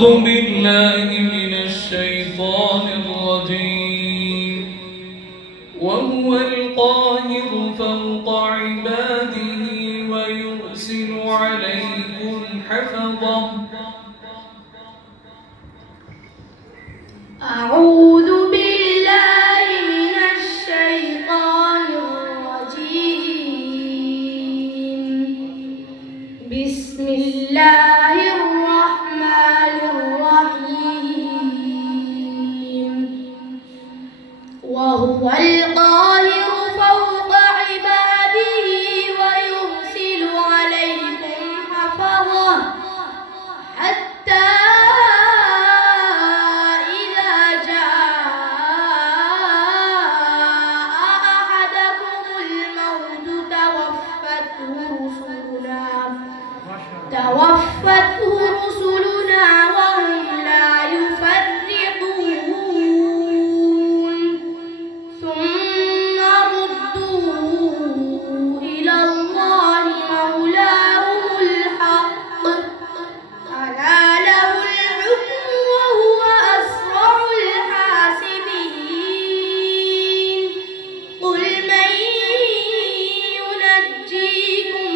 أعوذ بالله من الشيطان الرجيم وهو القاهر فوق عباده ويرسل عليكم حفظه أعوذ بالله من الشيطان الرجيم بسم الله الرحمن الرحيم وهو القاهر فوق عباده ويرسل عليكم حفظه حتى توفته رسلنا وهم لا يفرطون ثم ردوا إلى الله مولاهم الحق ألا له الحكم وهو أسرع الحاسبين قل من ينجيكم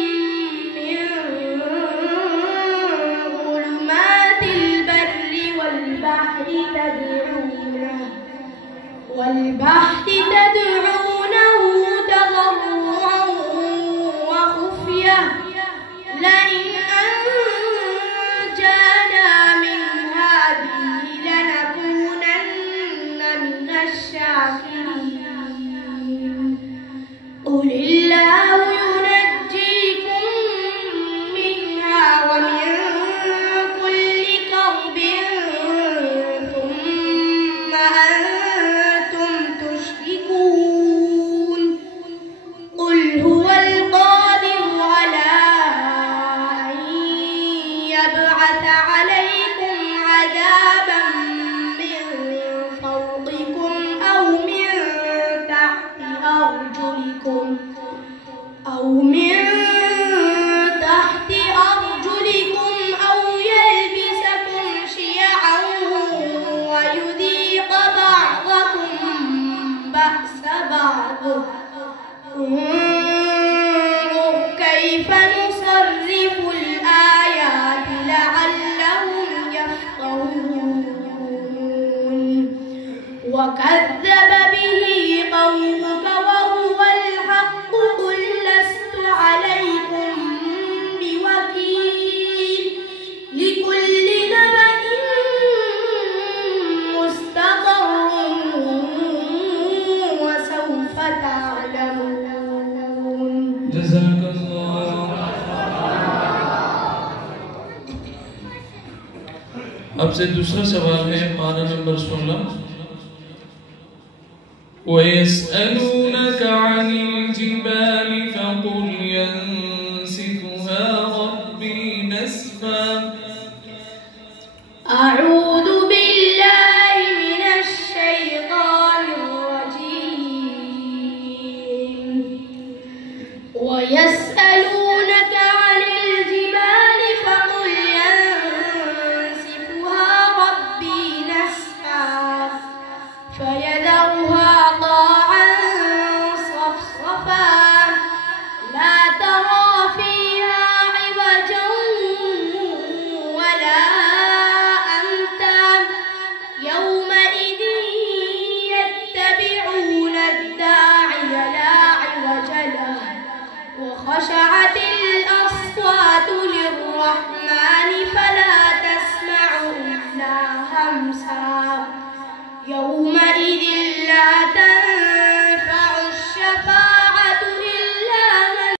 والبحر تدعونه تضرعا وخفية لئن أنجانا من هذه لنكونن من الشاكرين قل الله ينجيكم منها ومن كل كرب ثم أنتم تشركون قل هو القادر على أن يبعث عليكم عذابا من فوقكم أو من تحت أرجلكم أو يلبسكم شيعا ويذيق بعضكم بأس بعض انظر كيف نصرف الآيات لعلهم يفقهون وكذب به قومك وهو الحق قل لست عليكم بوكيل لكل نبأ مستقر وسوف تعلمون. جزاك الله. अब से दूसरा सवाल है पारा नंबर 16 ويسألونك عن الجبال فقل ينسفها ربي نسفا أعوذ بالله من الشيطان الرجيم ويسألونك عن الجبال فقل ينسفها ربي نسفا فيذرها قاعا صفصفا لا ترى فيها عوجا ولا أمتا يومئذ يتبعون الداعي لا عوج له وخشعت الأصوات للرحمن فلا تسمع إلا همسا